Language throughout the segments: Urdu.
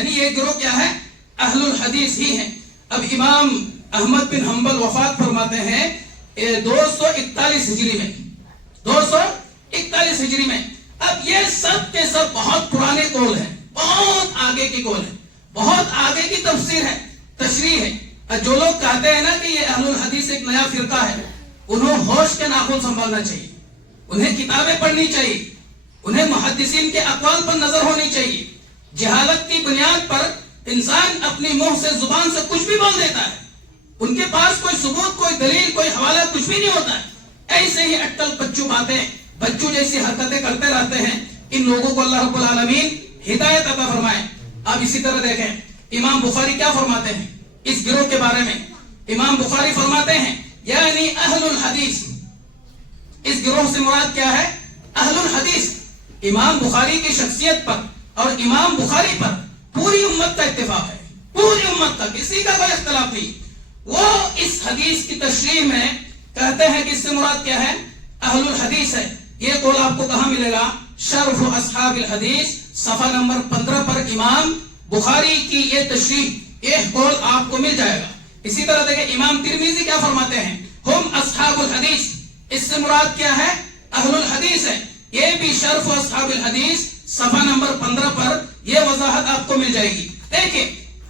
یعنی یہ گروہ کیا ہے؟ اہل الحدیث ہی ہیں. اب امام احمد بن حنبل وفات فرماتے ہیں 241 ہجری میں. 241 ہجری میں. اب یہ سب کے سب بہت پرانے قول ہیں, بہت آگے کی قول ہے, بہت آگے کی تفسیر ہے, تشریح ہے. جو لوگ کہتے ہیں نا کہ یہ اہل الحدیث ایک نیا فرقہ ہے, انہوں ہوش کے ناخن سنبھالنا چاہیے, انہیں کتابیں پڑھنی چاہیے, انہیں محدثین کے اقوال پر نظر ہونی چاہیے. جہالت کی بنیاد پر انسان اپنی منہ سے زبان سے کچھ بھی بول دیتا ہے, ان کے پاس کوئی ثبوت, کوئی دلیل, کوئی حوالہ کچھ بھی نہیں ہوتا ہے. ایسے ہی اٹل بچوں باتیں, بچوں جیسی حرکتیں کرتے رہتے ہیں. ان لوگوں کو اللہ رب العالمین ہدایت عطا فرمائے. اب اسی طرح دیکھیں امام بخاری کیا فرماتے ہیں اس گروہ کے بارے میں. امام بخاری فرماتے ہیں یعنی اہل الحدیث, اس گروہ سے مراد کیا ہے؟ اہل الحدیث. امام بخاری کی شخصیت پر اور امام بخاری پر پوری امت کا اتفاق ہے, پوری امت کا, کسی کا کوئی اختلاف نہیں. وہ اس حدیث کی تشریح میں کہتے ہیں کہ اس سے مراد کیا ہے؟ اہل الحدیث ہے. یہ قول آپ کو کہاں ملے گا؟ شرح اصحاب الحدیث صفحہ نمبر 15 پر امام بخاری کی یہ تشریح, یہ قول آپ کو مل جائے گا. اسی طرح دیکھیں امام ترمذی کیا فرماتے ہیں, ہم اصحاب الحدیث, اس سے مراد کیا ہے؟ اہل الحدیث ہے. یہ بھی شرح اصحاب الحدیث صفحہ نمبر 15 پر یہ وضاحت آپ کو مل جائے گی. دیکھیں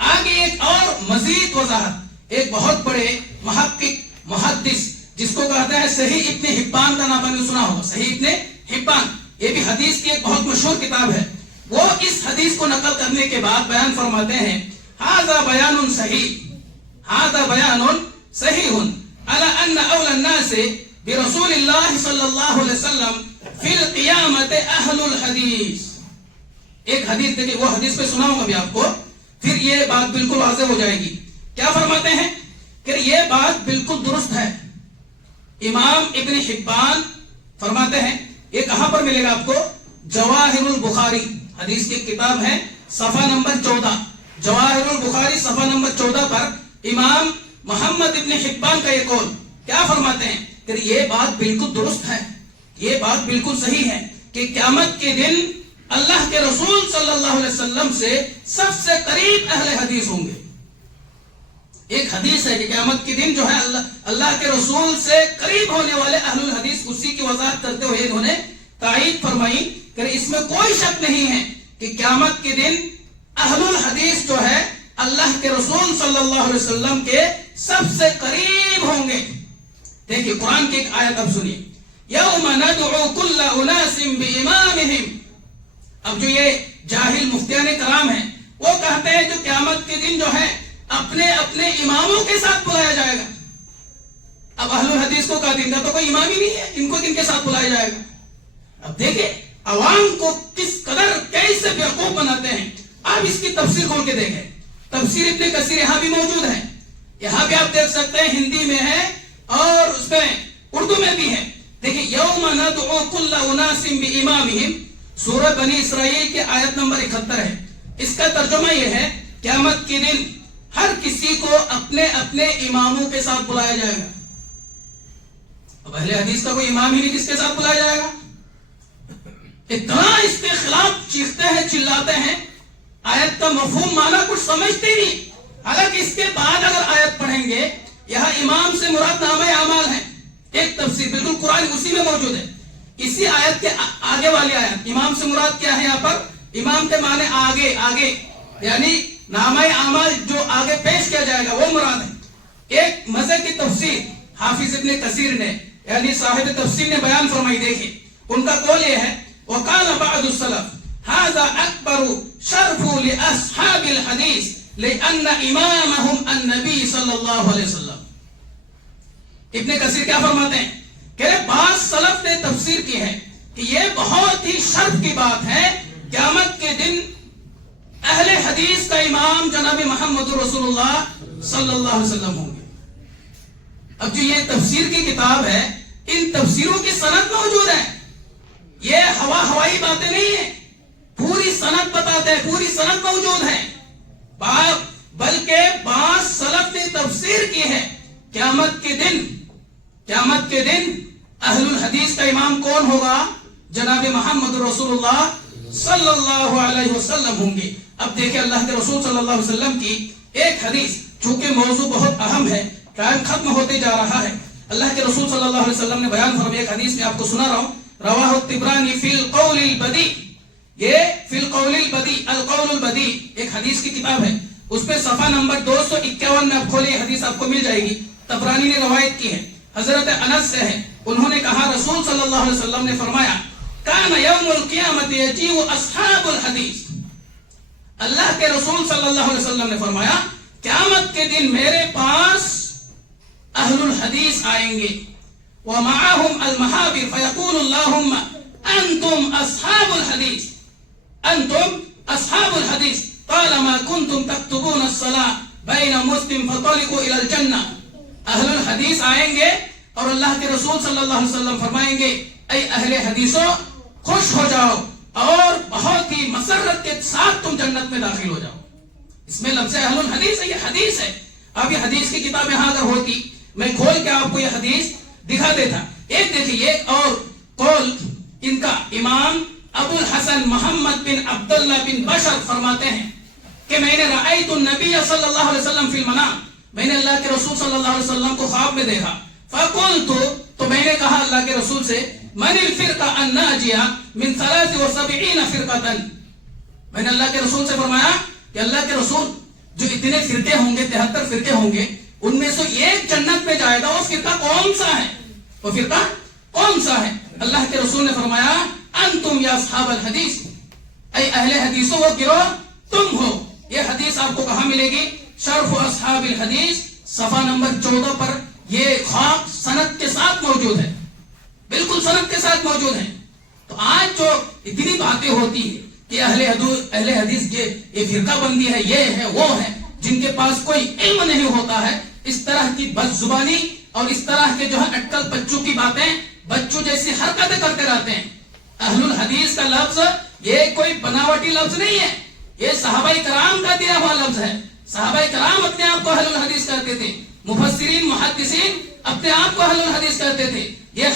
آگے ایک اور مزید وضاحت, ایک بہت بڑے محقق محدث جس کو کہتے ہیں صحیح ابن حبان کا نام آپ نے سنا ہوگا, صحیح ابن حبان, یہ بھی حدیث کی ایک بہت مشہور کتاب ہے. وہ اس حدیث کو نقل کرنے کے بعد بیان فرماتے ہیں ھذا بیان صحیح, ھذا بیان صحیح علی ان اول الناس برسول اللہ صلی اللہ علیہ وسلم فی القیامت اہل الحدیث. ایک حدیث دیکھیں, وہ حدیث پہ سناؤں گا ابھی آپ کو, پھر یہ بات بالکل واضح ہو جائے گی. کیا فرماتے ہیں کہ یہ بات بالکل درست ہے. امام ابن حبان فرماتے ہیں, یہ کہاں پر ملے گا آپ کو؟ جواہر البخاری, حدیث کی کتاب ہے صفحہ نمبر 14, جواہر البخاری صفحہ نمبر 14 پر امام محمد ابن حبان کا یہ قول کیا فرماتے ہیں کہ یہ بات بالکل درست ہے, یہ بات بالکل صحیح ہے کہ قیامت کے دن اللہ کے رسول صلی اللہ علیہ وسلم سے سب سے قریب اہل حدیث ہوں گے. ایک حدیث ہے کہ قیامت کے دن جو ہے اللہ کے رسول سے قریب ہونے والے اہل الحدیث, اسی کی وضاحت کرتے ہوئے انہوں نے تائید فرمائی کہ اس میں کوئی شک نہیں ہے کہ قیامت کے دن اہل الحدیث جو ہے اللہ کے رسول صلی اللہ علیہ وسلم کے سب سے قریب ہوں گے. دیکھیے قرآن کی ایک آیت اب سنیے, یوم ندعو کل اناس بامامہم. اب جو یہ جاہل مفتیان کرام ہیں وہ کہتے ہیں جو قیامت کے دن جو ہے اپنے اپنے اماموں کے ساتھ بلایا جائے گا. اب اہل الحدیث کو کہا دن کا تو کوئی امام ہی نہیں ہے, ان کو کن کے ساتھ بلایا جائے گا؟ اب دیکھیں عوام کو کس قدر کیسے بیوقوف بناتے ہیں. آپ اس کی تفسیر کھول کے دیکھیں, تفسیر ابن کثیر یہاں بھی موجود ہے, یہاں بھی آپ دیکھ سکتے ہیں, ہندی میں ہے اور اس میں اردو میں بھی ہے. دیکھیں یوم ندعو کل اناس بامامہم, سورہ بنی اسرائیل کی آیت نمبر 71 ہے. اس کا ترجمہ یہ ہے قیامت کے دن ہر کسی کو اپنے اپنے اماموں کے ساتھ بلایا جائے گا. اب اہل حدیث کا کوئی امام ہی نہیں, کس کے ساتھ بلایا جائے گا؟ اتنا اس کے خلاف چیختے ہیں, چلاتے ہیں, آیت کا مفہوم معنی کچھ سمجھتے نہیں. حالانکہ اس کے بعد اگر آیت پڑھیں گے, یہاں امام سے مراد نامہ اعمال ہے. ایک تفسیر بالکل قرآن اسی میں موجود ہے, اسی آیت کے آگے والی آیت. امام سے مراد کیا ہے یہاں پر؟ امام کے معنی آگے, آگے یعنی نامہ اعمال جو آگے پیش کیا جائے گا وہ مراد ہے. ایک مزے کی تفسیر حافظ ابن کثیر نے یعنی صاحب تفسیر نے بیان فرمائی. دیکھیں ان کا قول یہ ہے وقال بعض السلف هذا اکبر شرف لاصحاب الحدیث لان امامهم النبی صلی اللہ علیہ وسلم. ابن کثیر کیا فرماتے ہیں کہ بعض سلف نے تفسیر کی ہے کہ یہ بہت ہی شرف کی بات ہے, قیامت کے دن اہل حدیث کا امام جناب محمد رسول اللہ صلی اللہ علیہ وسلم ہوں گے. اب جو یہ تفسیر کی کتاب ہے, ان تفسیروں کی سند موجود ہے, یہ ہوائی باتیں نہیں ہیں, پوری سند بتاتے ہیں, پوری سند موجود ہے. بلکہ بعض سلف نے تفسیر کی ہے قیامت کے دن اہل الحدیث کا امام کون ہوگا؟ جناب محمد رسول اللہ صلی اللہ علیہ وسلم ہوں گے. اب دیکھیں اللہ کے رسول صلی اللہ علیہ وسلم کی ایک حدیث، چونکہ موضوع بہت اہم ہے، ٹائم ختم ہوتے جا رہا ہے. اللہ کے رسول صلی اللہ علیہ وسلم نے بیان فرمایا، ایک حدیث میں آپ کو سنا رہا ہوں، رواہ الطبرانی فی القول البدی. یہ فی القول البدی، القول البدی ایک حدیث کی کتاب ہے، اس پہ صفحہ نمبر 251 میں آپ کھولیں، حدیث آپ کو مل جائے گی. طبرانی نے روایت کی ہے، حضرت انس سے ہے، انہوں نے کہا رسول صلی اللہ علیہ وسلم نے فرمایا کان یوم القیامت یجیء اصحاب الحدیث. اللہ کے رسول صلی اللہ علیہ وسلم نے فرمایا قیامت کے دن میرے پاس اہل الحدیث آئیں گے، ومعهم المحابر فیقول اللہم انتم اصحاب الحدیث، انتم اصحاب الحدیث قال ما کنتم تکتبون الصلاة بین مسلم فطلقوا الى الجنہ. اہل الحدیث آئیں گے اور اللہ کے رسول صلی اللہ علیہ وسلم فرمائیں گے اے اہل حدیثوں خوش ہو جاؤ اور بہت ہی مسرت کے ساتھ تم جنت میں داخل ہو جاؤ. اس میں لفظ اہل الحدیث ہے، یہ حدیث ہے. اب یہ حدیث کی کتاب یہاں اگر ہوتی میں کھول کے آپ کو یہ حدیث دکھا دیتا. ایک دیکھیے اور قول ان کا امام ابو الحسن محمد بن عبداللہ بن بشر فرماتے ہیں کہ میں نے رأیت النبی صلی اللہ علیہ وسلم فی المنام، میں نے اللہ کے رسول صلی اللہ علیہ وسلم کو خواب میں دیکھا. فقلت، تو میں نے کہا اللہ کے رسول سے من الفرقہ الناجیہ من 73 فرقۃ. میں نے اللہ کے رسول سے فرمایا کہ اللہ کے رسول جو اتنے فرقے ہوں گے، 73 فرقے ہوں گے، ان میں سے ایک جنت میں جائے گا، وہ فرقہ کون سا ہے؟ وہ فرقہ کون سا ہے؟ اللہ کے رسول نے فرمایا انتم یا اصحاب الحدیث، اے اہل حدیثوں وہ گروہ تم ہو. یہ حدیث آپ کو کہاں ملے گی؟ شرح اصحاب الحدیث صفحہ نمبر 14 پر یہ خواب سند کے ساتھ موجود ہے، بالکل سند کے ساتھ موجود ہے. تو آج جو اتنی باتیں ہوتی ہے کہ اہل حدیث کے یہ فرقہ بندی ہے، یہ ہے وہ ہے، جن کے پاس کوئی علم نہیں ہوتا ہے، اس طرح کی بد زبانی اور اس طرح کے جو ہے اٹکل بچوں کی باتیں، بچوں جیسی حرکتیں کرتے رہتے ہیں. اہل الحدیث کا لفظ یہ کوئی بناوٹی لفظ نہیں ہے، یہ صحابہ کرام کا دیا ہوا لفظ ہے. صحابہ کرام اپنے آپ کو اہل الحدیث کہتے تھے، مفسرین محدثین اپنے آپ کو اہل الحدیث کہتے تھے. یہ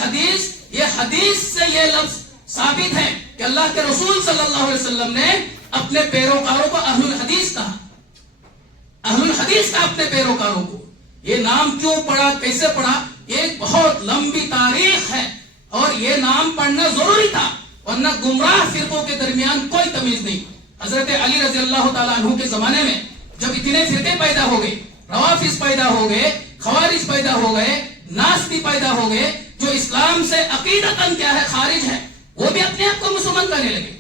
حدیث سے یہ لفظ ثابت ہے کہ اللہ کے رسول صلی اللہ علیہ وسلم نے اپنے پیروکاروں کو اہل الحدیث کہا. اہل الحدیث کا اپنے پیروکاروں کو یہ نام کیوں پڑا، کیسے پڑا، یہ ایک بہت لمبی تاریخ ہے اور یہ نام پڑھنا ضروری تھا، ورنہ گمراہ فرقوں کے درمیان کوئی تمیز نہیں. حضرت علی رضی اللہ تعالیٰ عنہ کے زمانے میں جب اتنے فرقے پیدا ہو گئے، روافض پیدا ہو گئے، خوارج پیدا ہو گئے، ناستی پیدا ہو گئے، جو اسلام سے عقیدتاً کیا ہے خارج ہے، وہ بھی اپنے آپ کو مسلمان کرنے لگے.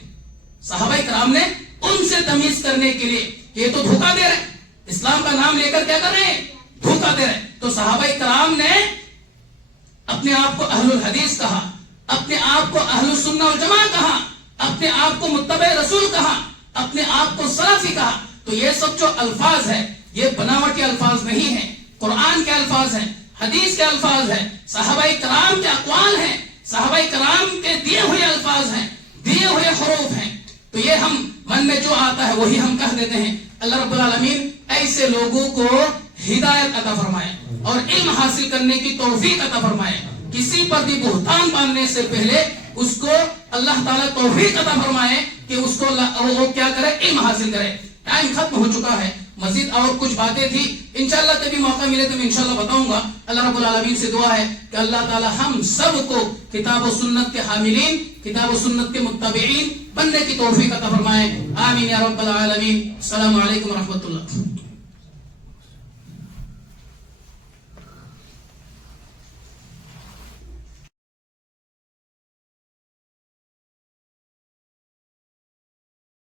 صحابہ کرام نے ان سے تمیز کرنے کے لیے یہ تو دھوکہ دے رہے، اسلام کا نام لے کر کیا کر رہے ہیں، دھوکہ دے رہے. تو صحابہ کرام نے اپنے آپ کو اہل الحدیث کہا، اپنے آپ کو اہل السنہ والجماعہ کہا، اپنے آپ کو متبع رسول کہا، اپنے آپ کو سلفی کہا. تو یہ سب جو الفاظ ہیں یہ بناوٹی الفاظ نہیں ہیں، قرآن کے الفاظ ہیں، حدیث کے الفاظ ہیں، صحابہ کرام کے اقوال ہیں، صحابہ کرام کے دیے ہوئے الفاظ ہیں، دیے ہوئے حروف ہیں. تو یہ ہم من میں جو آتا ہے وہی ہم کہہ دیتے ہیں. اللہ رب العالمین ایسے لوگوں کو ہدایت عطا فرمائے اور علم حاصل کرنے کی توفیق عطا فرمائے. کسی پر بھی بہتان باندھنے سے پہلے اس کو اللہ تعالیٰ توفیق عطا فرمائے کہ اس کو وہ کیا کرے، علم حاصل کرے. ٹائم ختم ہو چکا ہے، مزید اور کچھ باتیں تھی، انشاءاللہ کبھی موقع ملے تو میں انشاءاللہ بتاؤں گا. اللہ رب العالمین سے دعا ہے کہ اللہ تعالی ہم سب کو کتاب و سنت کے حاملین، کتاب و سنت کے متبعین بننے کی توفیق عطا فرمائے. آمین یا رب العالمین. السلام علیکم ورحمۃ اللہ.